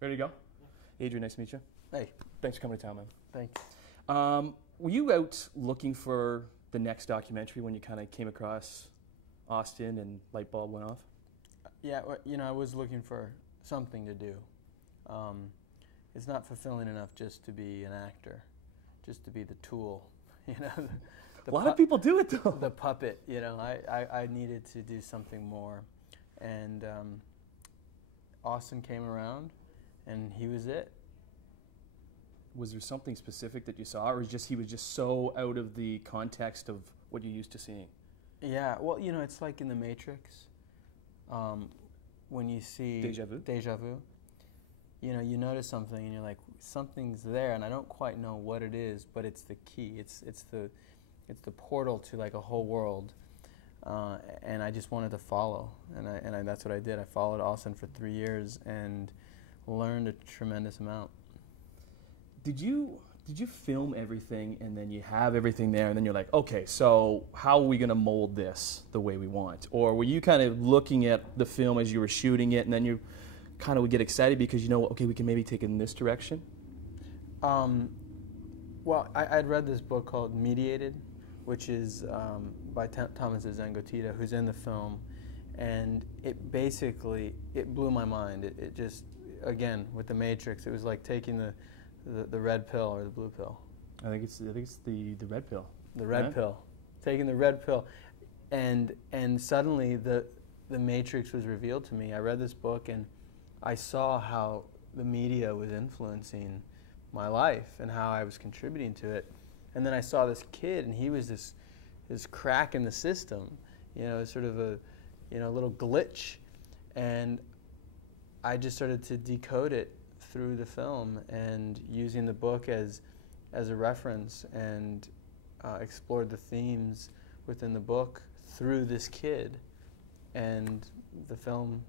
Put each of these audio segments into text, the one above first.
Ready to go? Adrian, nice to meet you. Hey, Thanks for coming to town, man. thanks. Were you out looking for the next documentary when you kind of came across Austin and light bulb went off? Yeah, I was looking for something to do. It's not fulfilling enough just to be an actor, just to be the tool. A lot of people do it though. The puppet. I needed to do something more, and Austin came around, and he was it. Was there something specific that you saw, or he was just so out of the context of what you're used to seeing? Yeah, well, it's like in The Matrix, when you see Deja vu. You notice something and you're like, something's there, and I don't quite know what it is, but it's the key. It's the portal to like a whole world, and I just wanted to follow, and that's what I did. I followed Austin for 3 years and learned a tremendous amount. Did you film everything and then you have everything there and then you're like, okay, so how are we going to mold this the way we want? Or were you kind of looking at the film as you were shooting it and then you kind of would get excited because okay, we can maybe take it in this direction? Well, I'd read this book called Mediated, which is by Thomas Zangotita, who's in the film, and it blew my mind. It just, again, with The Matrix, it was like taking the red pill or the blue pill. I think it's the red pill. The red pill. Taking the red pill. And suddenly the Matrix was revealed to me. I read this book and I saw how the media was influencing my life and how I was contributing to it. And then I saw this kid, and he was this crack in the system, sort of a little glitch. And I just started to decode it through the film and using the book as a reference, and explored the themes within the book through this kid, and the film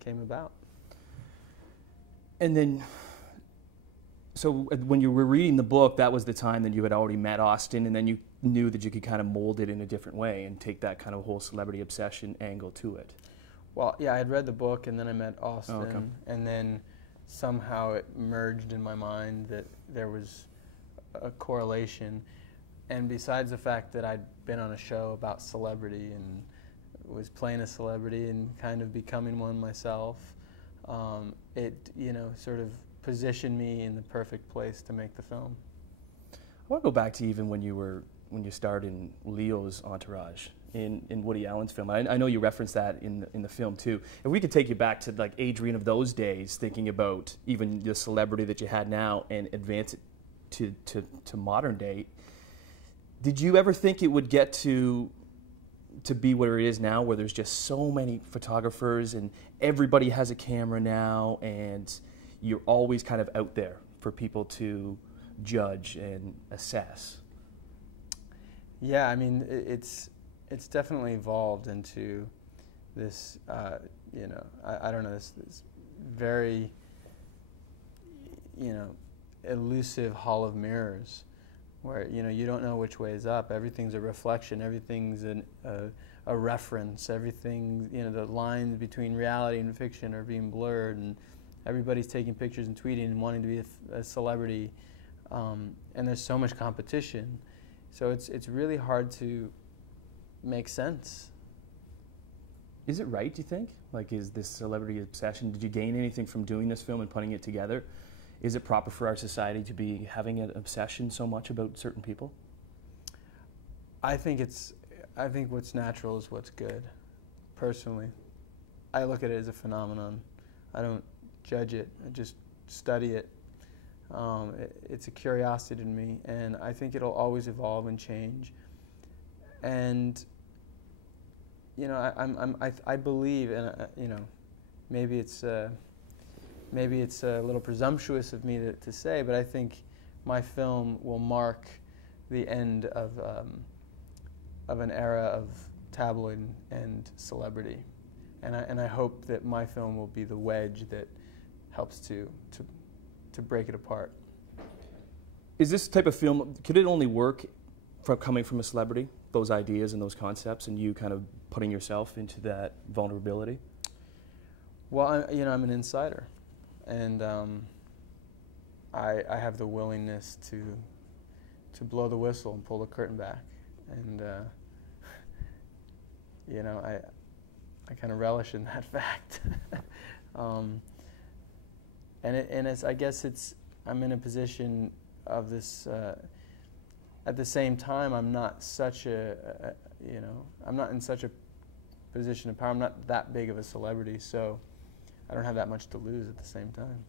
came about. And then, so when you were reading the book, that was the time that you had already met Austin, and then you knew that you could kind of mold it in a different way and take that kind of whole celebrity obsession angle to it. Well, yeah, I had read the book, and then I met Austin, okay. And then somehow it merged in my mind that there was a correlation. And besides the fact that I'd been on a show about celebrity and was playing a celebrity and kind of becoming one myself, it sort of positioned me in the perfect place to make the film. I want to go back to even when you starred in Leo's Entourage in Woody Allen's film. I know you referenced that in the film too. If we could take you back to like Adrian of those days, thinking about even the celebrity that you had now and advance it to modern day, did you ever think it would get to be where it is now, where there's just so many photographers and everybody has a camera now, and you're always kind of out there for people to judge and assess? Yeah, I mean, it's definitely evolved into this, I don't know, this very, elusive hall of mirrors, where you don't know which way is up. Everything's a reflection. Everything's a reference. Everything, the lines between reality and fiction are being blurred, and everybody's taking pictures and tweeting and wanting to be a celebrity. And there's so much competition, so it's really hard to make sense. Is it right, do you think? Like, is this celebrity obsession, did you gain anything from doing this film and putting it together? Is it proper for our society to be having an obsession so much about certain people? I think what's natural is what's good. Personally, I look at it as a phenomenon. I don't judge it. I just study it. It's a curiosity to me, and I think it'll always evolve and change. And I believe, and maybe it's a little presumptuous of me to say, but I think my film will mark the end of an era of tabloid and celebrity, and I hope that my film will be the wedge that helps to break it apart. Is this type of film, could it only work coming from a celebrity, those ideas and those concepts, and you kind of putting yourself into that vulnerability? Well, I'm an insider. and I have the willingness to blow the whistle and pull the curtain back, and you know, I kind of relish in that fact. And it's, I guess I'm in a position of this. At the same time, I'm not such I'm not in such a position of power. I'm not that big of a celebrity, so I don't have that much to lose at the same time.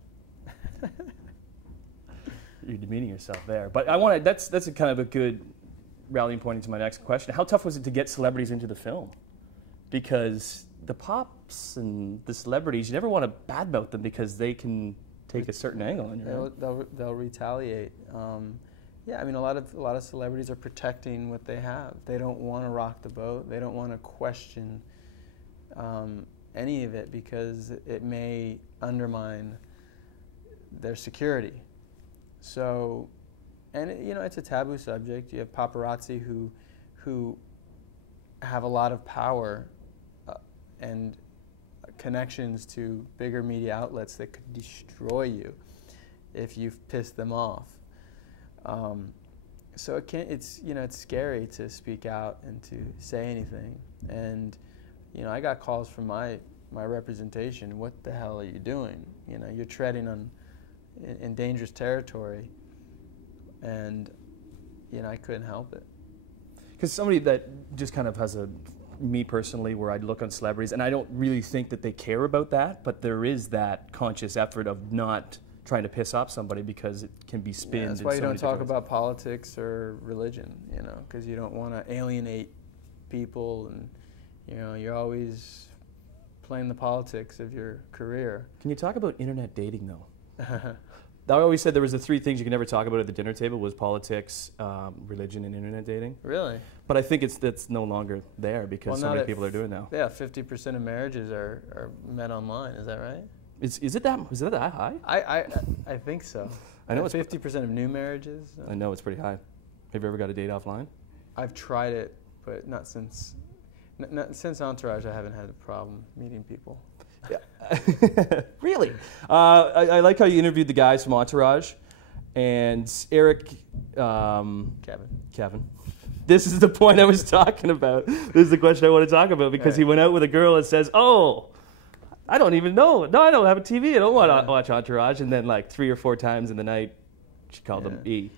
You're demeaning yourself there, but that's a kind of a good rallying point into my next question. How tough was it to get celebrities into the film? Because the pops and the celebrities, you never want to badmouth them because they can take a certain angle on you. They'll retaliate. Yeah, I mean, a lot of celebrities are protecting what they have. They don't want to rock the boat. They don't want to question any of it because it may undermine their security. So, and it's a taboo subject. You have paparazzi who have a lot of power and connections to bigger media outlets that could destroy you if you've pissed them off. So it's scary to speak out and to say anything. And I got calls from my representation. What the hell are you doing? You're treading in dangerous territory. And I couldn't help it. Because somebody that just kind of has me personally, where I'd look on celebrities, and I don't really think that they care about that, but there is that conscious effort of not trying to piss off somebody because it can be spinned. Yeah, that's why you don't talk about politics or religion, because you don't want to alienate people, and you're always playing the politics of your career. Can you talk about internet dating though? I always said there was the three things you can never talk about at the dinner table was politics, religion, and internet dating. Really? But I think that's no longer there because so many people are doing it now. Yeah, 50% of marriages are met online. Is that right? Is it that high? I think so. I know it's 50% of new marriages. I know it's pretty high. Have you ever got a date offline? I've tried it, but not since Entourage. I haven't had a problem meeting people. Yeah. Really? I like how you interviewed the guys from Entourage, and Eric, Kevin. This is the point I was talking about. This is the question I want to talk about because he went out with a girl and says, "Oh, I don't even know. No, I don't have a TV. I don't want to watch Entourage." And then like 3 or 4 times in the night, she called him E.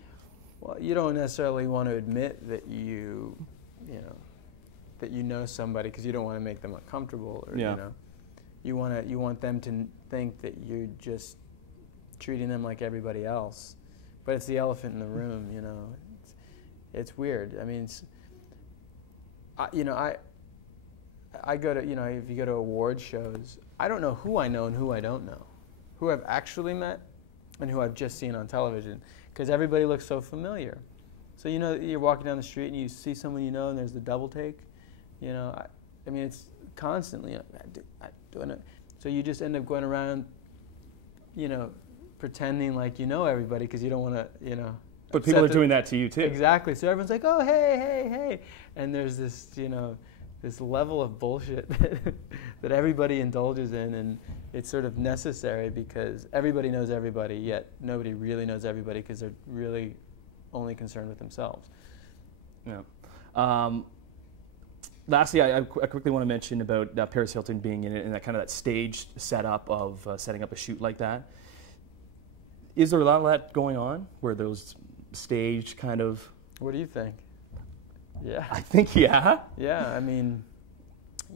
Well, you don't necessarily want to admit that you know somebody because you don't want to make them uncomfortable, or you want them to think that you're just treating them like everybody else. But it's the elephant in the room, It's weird. I mean, I go to, if you go to award shows, I don't know who I know and who I don't know, who I've actually met and who I've just seen on television, because everybody looks so familiar. So, you're walking down the street and you see someone and there's the double take. I mean, it's constantly, doing it. So you just end up going around, pretending like you know everybody because you don't want to, But people are doing that to you too. Exactly. So everyone's like, "Oh, hey," and there's this, this level of bullshit that everybody indulges in, and it's sort of necessary because everybody knows everybody, yet nobody really knows everybody because they're really only concerned with themselves. Yeah. Lastly, I quickly want to mention about Paris Hilton being in it and that kind of that staged setup of setting up a shoot like that. Is there a lot of that going on where those staged kind of... What do you think? Yeah. I think, yeah. Yeah, I mean,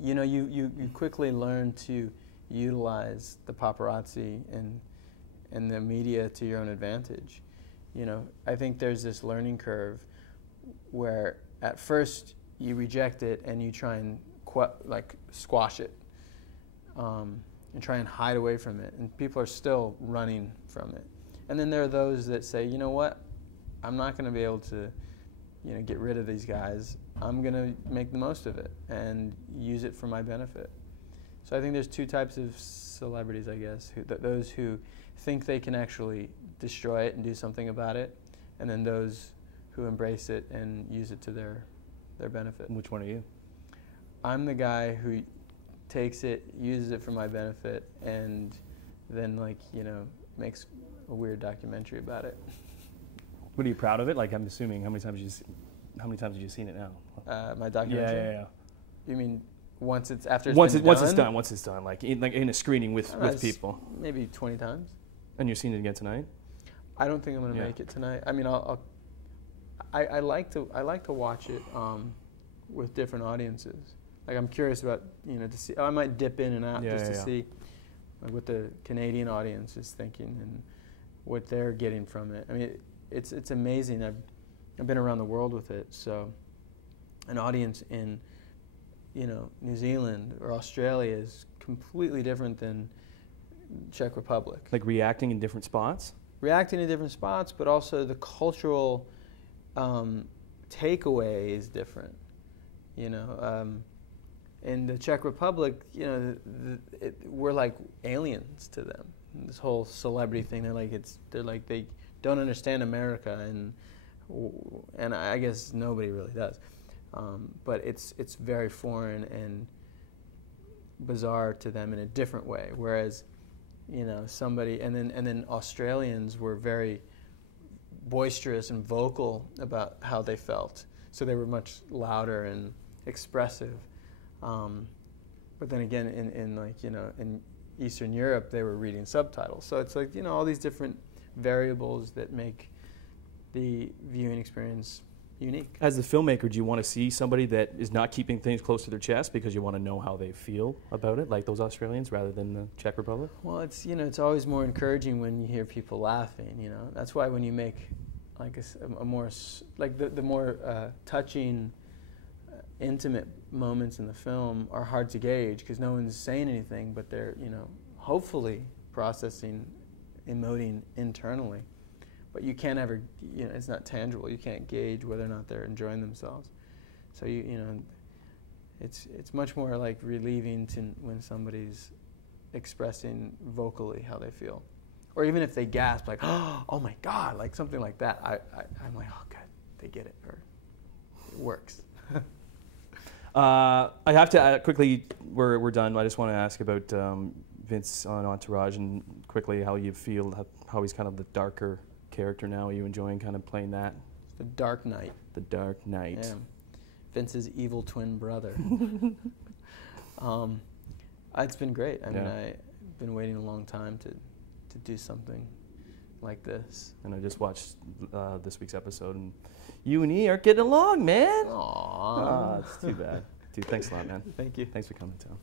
you quickly learn to utilize the paparazzi and the media to your own advantage. I think there's this learning curve where at first you reject it and you try and squash it and try and hide away from it, and people are still running from it. And then there are those that say, you know what, I'm not going to be able to get rid of these guys. I'm going to make the most of it and use it for my benefit. So I think there's 2 types of celebrities, I guess, those who think they can actually destroy it and do something about it, and then those who embrace it and use it to their benefit. Which one are you? I'm the guy who takes it, uses it for my benefit, and then like, you know, makes a weird documentary about it. What, are you proud of it? Like, I'm assuming, how many times have you seen it now? My documentary? Yeah. You mean once it's after Once it's done, like in a screening with people. Maybe 20 times. And you're seeing it again tonight? I don't think I'm going to make it tonight. I mean, I like to watch it with different audiences. Like, I'm curious about, you know, to see. I might dip in and out to see like what the Canadian audience is thinking and what they're getting from it. I mean, it's amazing. I've been around the world with it, so an audience in, you know, New Zealand or Australia is completely different than Czech Republic. Like reacting in different spots? Reacting in different spots, but also the cultural takeaway is different. You know, in the Czech Republic, you know, we're like aliens to them. This whole celebrity thing, they're like they don't understand America, and I guess nobody really does. But it's very foreign and bizarre to them in a different way. Whereas, you know, and then Australians were very boisterous and vocal about how they felt. So they were much louder and expressive. But then again, in like, you know, in Eastern Europe, they were reading subtitles. So it's like, you know, all these different variables that make the viewing experience unique. As a filmmaker, do you want to see somebody that is not keeping things close to their chest because you want to know how they feel about it, like those Australians, rather than the Czech Republic? Well, it's, you know, it's always more encouraging when you hear people laughing, you know. That's why when you make like a more, like the more touching, intimate moments in the film are hard to gauge because no one's saying anything, but they're, you know, hopefully processing, emoting internally. But you can't ever, you know, it's not tangible. You can't gauge whether or not they're enjoying themselves. So you know, it's much more like relieving to when somebody's expressing vocally how they feel, or even if they gasp like, oh my God, like something like that. I'm like, oh good, they get it, or it works. I have to quickly. We're done. I just want to ask about Vince on Entourage and quickly how you feel, how he's kind of the darker character now. Are you enjoying kind of playing that? The Dark Knight. The Dark Knight. Yeah. Vince's evil twin brother. It's been great. I mean, I've been waiting a long time to do something like this. And I just watched this week's episode, and you and E are getting along, man. Aww. It's too bad. Dude, thanks a lot, man. Thank you. Thanks for coming, Tom.